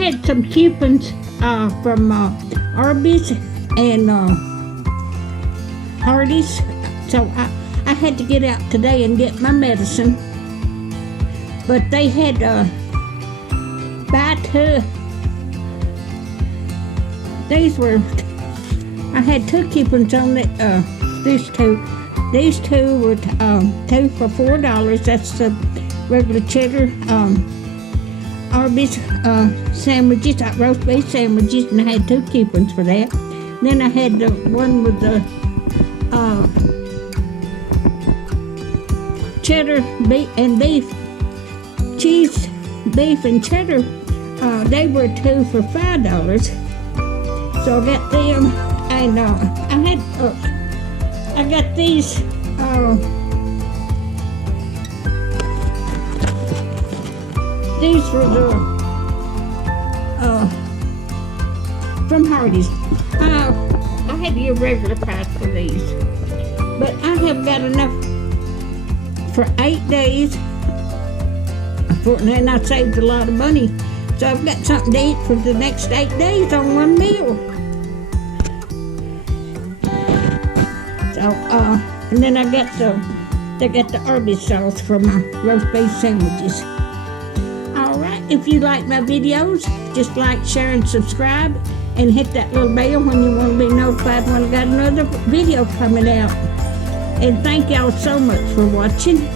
had some coupons from Arby's and Hardee's, so I had to get out today and get my medicine. But they had buy two. I had 2 coupons on it. These two. These two were 2 for $4. That's the regular cheddar Arby's sandwiches, roast beef sandwiches, and I had 2 coupons for that. Then I had the one with the cheddar beef and beef, cheese, beef, and cheddar. They were 2 for $5. So I got them, and I got these. These were the from Hardee's. I had to give regular price for these, but I have got enough for 8 days. And I saved a lot of money, so I've got something to eat for the next 8 days on one meal. So, and then they got the Arby's sauce for my roast beef sandwiches. Alright, if you like my videos, just like, share, and subscribe, and hit that little bell when you want to be notified when I got another video coming out. And thank y'all so much for watching.